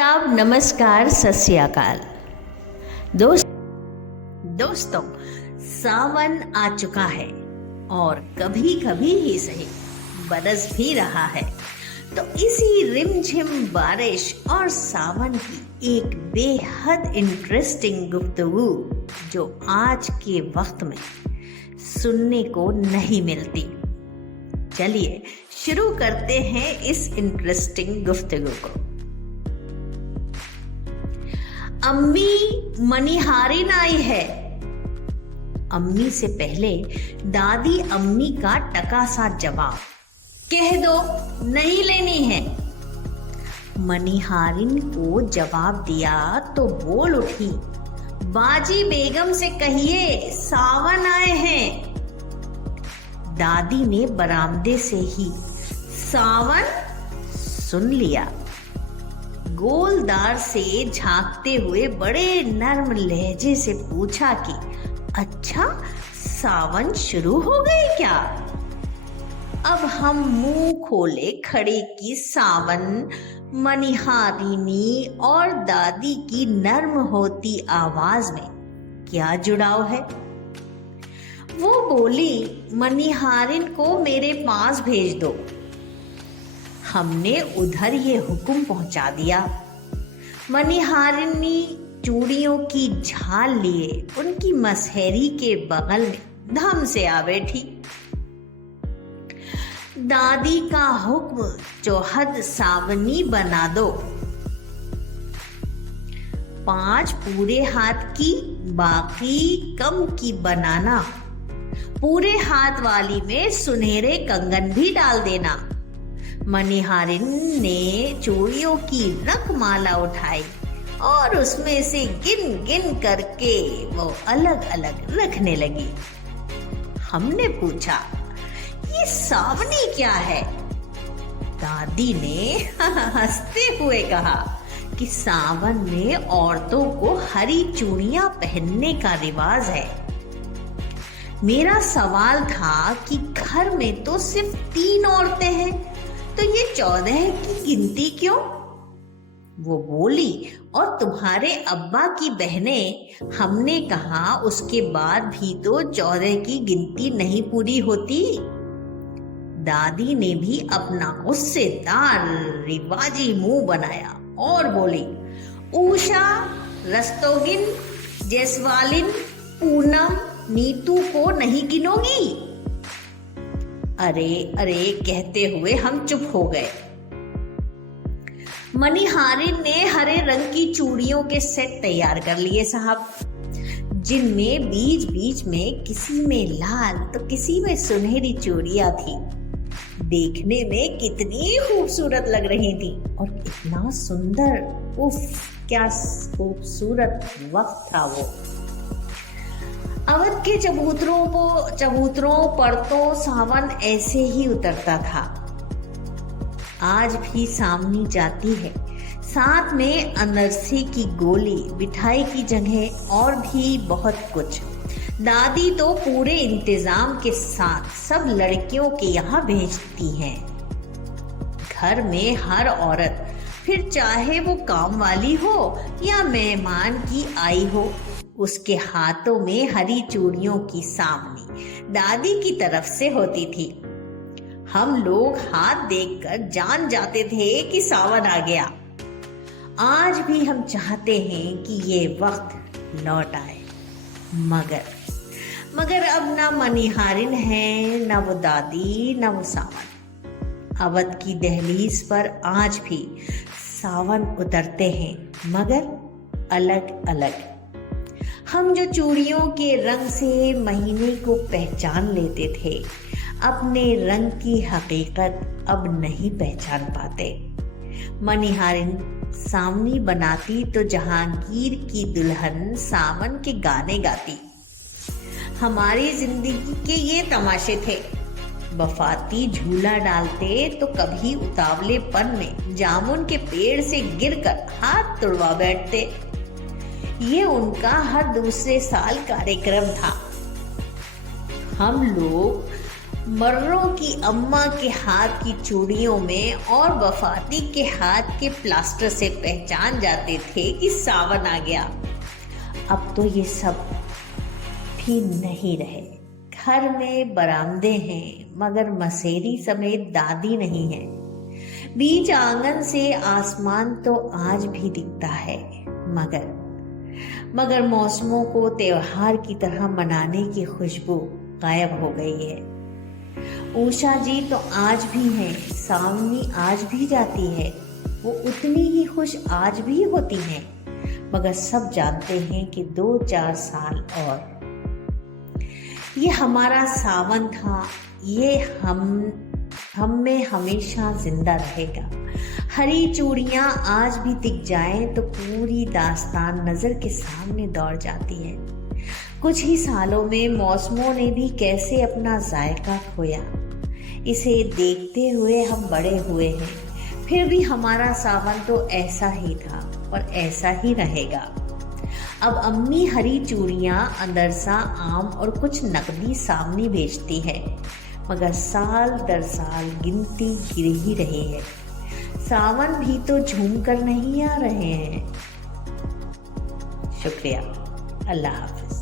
आदाब, नमस्कार, सत श्री अकाल। दोस्तों, सावन आ चुका है और कभी कभी ही सही बरस भी रहा है। तो इसी रिमझिम बारिश और सावन की एक बेहद इंटरेस्टिंग गुफ्तगू जो आज के वक्त में सुनने को नहीं मिलती। चलिए शुरू करते हैं इस इंटरेस्टिंग गुफ्तगू को। अम्मी मनिहारिन आई है। अम्मी से पहले दादी अम्मी का टका सा जवाब, कह दो नहीं लेनी है। मनिहारिन को जवाब दिया तो बोल उठी, बाजी बेगम से कहिए सावन आए हैं। दादी ने बरामदे से ही सावन सुन लिया। गोलदार से झांकते हुए बड़े नर्म लहजे से पूछा कि अच्छा सावन शुरू हो गए क्या? अब हम मुंह खोले खड़े की सावन, मनिहारिनी और दादी की नर्म होती आवाज में क्या जुड़ाव है? वो बोली, मनिहारिन को मेरे पास भेज दो। हमने उधर ये हुक्म पहुंचा दिया। मनिहारिनी चूड़ियों की झाल लिए उनकी मसहरी के बगल में धम से आ बैठी। दादी का हुक्म, चौहद सावनी बना दो। 5 पूरे हाथ की, बाकी कम की बनाना। पूरे हाथ वाली में सुनहरे कंगन भी डाल देना। मनिहारिन ने चूड़ियों की रंगमाला उठाई और उसमें से गिन गिन करके वो अलग अलग रखने लगी। हमने पूछा, ये सावनी क्या है? दादी ने हंसते हुए कहा कि सावन में औरतों को हरी चूड़ियां पहनने का रिवाज है। मेरा सवाल था कि घर में तो सिर्फ 3 औरतें हैं, तो ये 14 की गिनती क्यों? वो बोली, और तुम्हारे अब्बा की बहनें। हमने कहा उसके बाद भी तो 14 की गिनती नहीं पूरी होती। दादी ने भी अपना गुस्सेदार रिवाजी मुंह बनाया और बोली, उषा, रस्तोगिन, जैसवालिन, पूनम, नीतू को नहीं गिनोगी? अरे अरे कहते हुए हम चुप हो गए। मनिहारिन ने हरे रंग की चूड़ियों के सेट तैयार कर लिए साहब, जिनमें बीच बीच में किसी में लाल तो किसी में सुनहरी चूड़ियां थी। देखने में कितनी खूबसूरत लग रही थी और इतना सुंदर। उफ, क्या खूबसूरत वक्त था वो। अवध के चबूतरों पर तो सावन ऐसे ही उतरता था। आज भी सावनी जाती है, साथ में अनरसे की गोली, मिठाई की जगह और भी बहुत कुछ। दादी तो पूरे इंतजाम के साथ सब लड़कियों के यहाँ भेजती हैं। घर में हर औरत, फिर चाहे वो काम वाली हो या मेहमान की आई हो, उसके हाथों में हरी चूड़ियों की सावनी दादी की तरफ से होती थी। हम लोग हाथ देखकर जान जाते थे कि सावन आ गया। आज भी हम चाहते हैं कि ये वक्त लौट आए, मगर अब ना मनिहारिन है, ना वो दादी, ना वो सावन। अवध की दहलीज पर आज भी सावन उतरते हैं, मगर अलग अलग। हम जो चूड़ियों के रंग से महीने को पहचान लेते थे, अपने रंग की हकीकत अब नहीं पहचान पाते। मनिहारिन सावनी बनाती तो जहांगीर की दुल्हन सावन के गाने गाती। हमारी जिंदगी के ये तमाशे थे। बफाती झूला डालते तो कभी उतावलेपन में जामुन के पेड़ से गिरकर हाथ तुड़वा बैठते। ये उनका हर दूसरे साल कार्यक्रम था। हम लोग मर्रों की अम्मा के हाथ की चूड़ियों में और वफाती के हाथ के प्लास्टर से पहचान जाते थे कि सावन आ गया। अब तो ये सब भी नहीं रहे। घर में बरामदे हैं मगर मसेरी समेत दादी नहीं है। बीच आंगन से आसमान तो आज भी दिखता है, मगर मौसमों को त्योहार की तरह मनाने की खुशबू गायब हो गई है। उषा जी तो आज भी हैं, सावनी आज भी जाती है, वो उतनी ही खुश आज भी होती हैं, मगर सब जानते हैं कि 2-4 साल और ये हमारा सावन था, ये हम में हमेशा जिंदा रहेगा। हरी चूड़ियां आज भी दिख जाएं तो पूरी दास्तान नजर के सामने दौड़ जाती है। कुछ ही सालों में मौसमों ने भी कैसे अपना जायका खोया, इसे देखते हुए हम बड़े हुए हैं। फिर भी हमारा सावन तो ऐसा ही था और ऐसा ही रहेगा। अब अम्मी हरी चूड़ियां, अंदरसा, आम और कुछ नकदी सामने बेचती है, मगर साल दर साल गिनती गिर ही रही है। सावन भी तो झूम कर नहीं आ रहे हैं। शुक्रिया। अल्लाह हाफिज।